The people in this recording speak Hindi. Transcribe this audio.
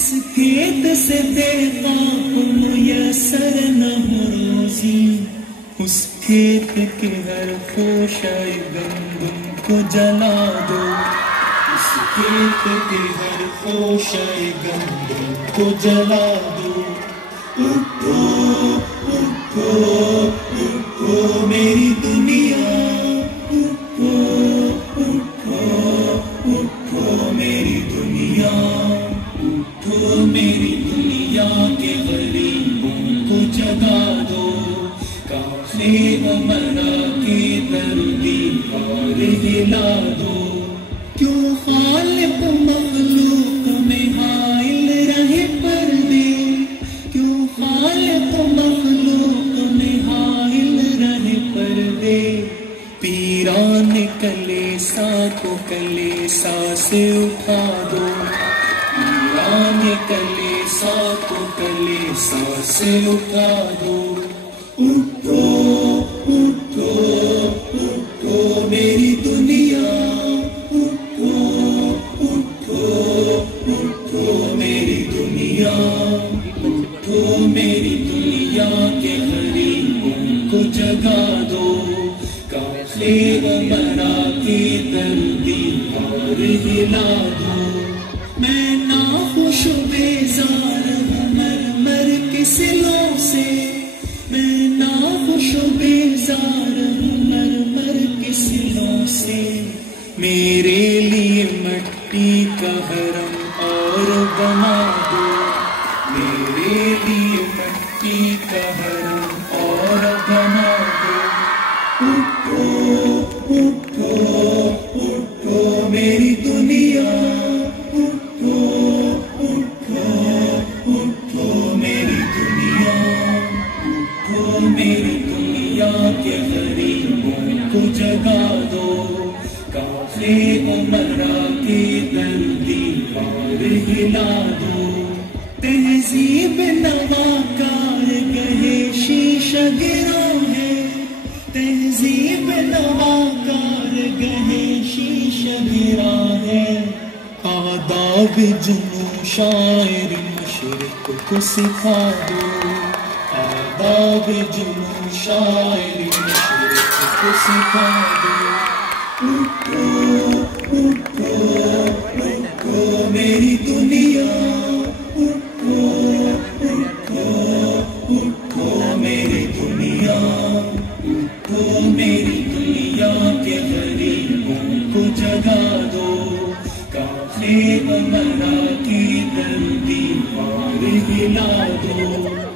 जिस खेत से बेताब मुयसर न हो रोजी, उस खेत के हर खोशाए गंदम को जला दो। उस खेत के हर खोशाए गंदम को जला दो। उठो उठो उठो मेरी दुनिया, उठो उठो उठो मेरी दुनिया, उठो मेरी दुनिया के गरीबों को जगा दो। काफे उमरा के दर्दी और हिला दो। क्यों खालिक मखलूक में हाइल रहे पर्दे, क्यों खालिक मखलूक में हाइल रहे पर्दे। पीरान कलेसा को कलेसा से उठा दो। पीरान कलेसा को कलेसा से उठा दो। उठो उठो उठो मेरी दुनिया, उठो उठो उठो मेरी दुनिया, उठो मेरी दुनिया के गरीबों को जगा दो। काफले उमरा के दर्दी और हिला दो। मैं नाखुश बेजार मर मर के सिलों से, मैं नाखुश बेजार मर मर के सिलों से। मेरे लिए मट्टी का हरम और बना दो। मेरे लिए मट्टी का हरम और बना दो। उठो उठो उठो मेरी दुनिया, उठो उठो उठो मेरी दुनिया, उठो मेरी दुनिया के गरीबों को जगा दो। काफले उमरा के दर्दी और हिला दो। तहजीब नवाकार गहे शीशा गिरा है, तहजीब नवाकार गहे शीशा गिरा है। आदाब जुनू शायरी मशरिक को सिखा दो। आदाब जुनू शायरी मशरिक को सिखा दो। उठो उठो उठो मेरी दुनिया, उठो उठो उठो मेरी दुनिया, उठो मेरी दुनिया के गरीबों को जगा दो। काफले उमरा की दर्दी और हिला दो।